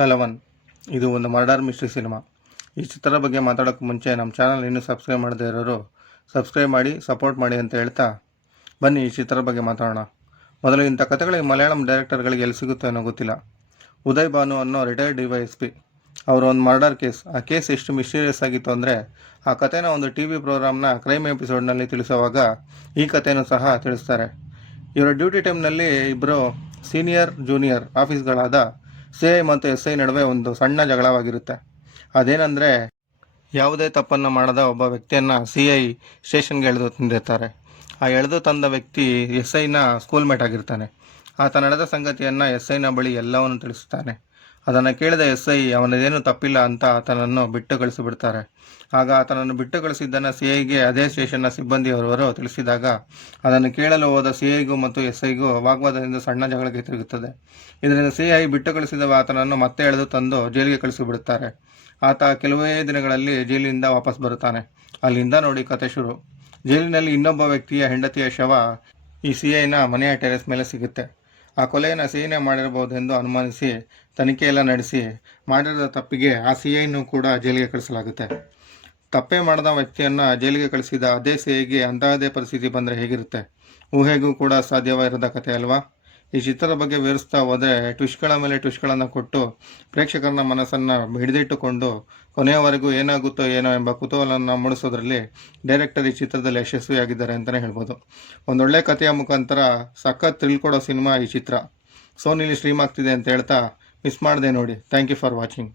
ತಲವನ್ ಇದು ಒಂದು murder mystery cinema. ಈ ಚಿತ್ರದ ಬಗ್ಗೆ ಮಾತಾಡೋಕ್ಕೆ ಮುಂಚೆ ನಮ್ಮ ಚಾನಲ್ ಇನ್ನೂ ಸಬ್ಸ್ಕ್ರೈಬ್ ಮಾಡದೇ ಇರೋರು ಸಬ್ಸ್ಕ್ರೈಬ್ ಮಾಡಿ ಸಪೋರ್ಟ್ ಮಾಡಿ ಅಂತ ಹೇಳ್ತಾ ಬನ್ನಿ ಈ ಚಿತ್ರದ ಬಗ್ಗೆ ಮಾತಾಡೋಣ. ಮೊದಲು ಇಂಥ ಕಥೆಗಳಿಗೆ ಮಲಯಾಳಂ ಡೈರೆಕ್ಟರ್ಗಳಿಗೆ ಎಲ್ಲಿ ಸಿಗುತ್ತೆ ಅನ್ನೋ ಗೊತ್ತಿಲ್ಲ. ಉದಯ್ ಭಾನು ಅನ್ನೋ ರಿಟೈರ್ಡ್ DYSP ಅವರು ಒಂದು ಮರ್ಡರ್ ಕೇಸ್, ಆ ಕೇಸ್ ಎಷ್ಟು ಮಿಸ್ಟೀರಿಯಸ್ ಆಗಿತ್ತು ಅಂದರೆ ಆ ಕಥೆನ ಒಂದು TV ಪ್ರೋಗ್ರಾಮ್ನ ಕ್ರೈಮ್ ಎಪಿಸೋಡ್ನಲ್ಲಿ ತಿಳಿಸುವಾಗ ಈ ಕಥೆನೂ ಸಹ ತಿಳಿಸ್ತಾರೆ. ಇವರ ಡ್ಯೂಟಿ ಟೈಮ್ನಲ್ಲಿ ಇಬ್ಬರು ಸೀನಿಯರ್ ಜೂನಿಯರ್ ಆಫೀಸ್ಗಳಾದ CI ಮತ್ತು SI ನಡುವೆ ಒಂದು ಸಣ್ಣ ಜಗಳವಾಗಿರುತ್ತೆ. ಅದೇನೆಂದರೆ, ಯಾವುದೇ ತಪ್ಪನ್ನು ಮಾಡದ ಒಬ್ಬ ವ್ಯಕ್ತಿಯನ್ನು CI ಸ್ಟೇಷನ್ಗೆ ಎಳೆದು ತಂದಿರ್ತಾರೆ. ಆ ಎಳೆದು ತಂದ ವ್ಯಕ್ತಿ SIನ ಸ್ಕೂಲ್ ಮೇಟ್ ಆಗಿರ್ತಾನೆ. ಆತ ನಡೆದ ಸಂಗತಿಯನ್ನು SIನ ಬಳಿ ಎಲ್ಲವನ್ನು ತಿಳಿಸುತ್ತಾನೆ. ಅದನ್ನು ಕೇಳಿದ SI ಅವನದೇನು ತಪ್ಪಿಲ್ಲ ಅಂತ ಆತನನ್ನು ಬಿಟ್ಟು ಕಳಿಸಿಬಿಡ್ತಾರೆ. ಆಗ ಆತನನ್ನು ಬಿಟ್ಟು ಕಳಿಸಿದ್ದನ್ನು CIಗೆ ಅದೇ ಸ್ಟೇಷನ್ನ ಸಿಬ್ಬಂದಿಯವರವರು ತಿಳಿಸಿದಾಗ ಅದನ್ನು ಕೇಳಲು ಹೋದ CIಗೂ ಮತ್ತು SIಗೂ ವಾಗ್ವಾದದಿಂದ ಸಣ್ಣ ಜಗಳಕ್ಕೆ ತಿರುಗುತ್ತದೆ. ಇದರಿಂದ CI ಬಿಟ್ಟು ಕಳಿಸಿದ ಆತನನ್ನು ಮತ್ತೆ ಎಳೆದು ತಂದು ಜೈಲಿಗೆ ಕಳಿಸಿಬಿಡುತ್ತಾರೆ. ಆತ ಕೆಲವೇ ದಿನಗಳಲ್ಲಿ ಜೈಲಿನಿಂದ ವಾಪಸ್ ಬರುತ್ತಾನೆ. ಅಲ್ಲಿಂದ ನೋಡಿ ಕತೆ ಶುರು. ಜೈಲಿನಲ್ಲಿ ಇನ್ನೊಬ್ಬ ವ್ಯಕ್ತಿಯ ಹೆಂಡತಿಯ ಶವ ಈ CIನ ಮನೆಯ ಟೆರೆಸ್ ಮೇಲೆ ಸಿಗುತ್ತೆ. ಆ ಕೊಲೆಯನ್ನು CIನೇ ಮಾಡಿರಬಹುದೆಂದು ಅನುಮಾನಿಸಿ ತನಿಖೆಯೆಲ್ಲ ನಡೆಸಿ ಮಾಡಿರದ ತಪ್ಪಿಗೆ ಆ CIನೂ ಕೂಡ ಜೈಲಿಗೆ ಕಳಿಸಲಾಗುತ್ತೆ. ತಪ್ಪೇ ಮಾಡದ ವ್ಯಕ್ತಿಯನ್ನು ಜೈಲಿಗೆ ಕಳಿಸಿದ ಅದೇ CIಗೆ ಅಂತಹದೇ ಪರಿಸ್ಥಿತಿ ಬಂದರೆ ಹೇಗಿರುತ್ತೆ? ಊಹೆಗೂ ಕೂಡ ಸಾಧ್ಯವಿರದ ಕಥೆ ಅಲ್ವಾ? ಈ ಚಿತ್ರದ ಬಗ್ಗೆ ವಿವರಿಸ್ತಾ ಹೋದರೆ ಟ್ವಿಸ್ಟ್ಗಳ ಮೇಲೆ ಟ್ವಿಸ್ಟ್ಗಳನ್ನು ಕೊಟ್ಟು ಪ್ರೇಕ್ಷಕರನ್ನ ಮನಸ್ಸನ್ನು ಹಿಡಿದಿಟ್ಟುಕೊಂಡು ಕೊನೆಯವರೆಗೂ ಏನಾಗುತ್ತೋ ಏನೋ ಎಂಬ ಕುತೂಹಲವನ್ನು ಮೂಡಿಸೋದ್ರಲ್ಲಿ ಡೈರೆಕ್ಟರ್ ಈ ಚಿತ್ರದಲ್ಲಿ ಯಶಸ್ವಿಯಾಗಿದ್ದಾರೆ ಅಂತಲೇ ಹೇಳ್ಬೋದು. ಒಂದೊಳ್ಳೆ ಕಥೆಯ ಮುಖಾಂತರ ಸಖತ್ ಥ್ರಿಲ್ ಕೊಡೋ ಸಿನಿಮಾ ಈ ಚಿತ್ರ. ಸೋನಿಲಿ ಸ್ಟ್ರೀಮ್ ಆಗ್ತಿದೆ ಅಂತ ಹೇಳ್ತಾ ಮಿಸ್ ಮಾಡದೆ ನೋಡಿ. Thank you for watching.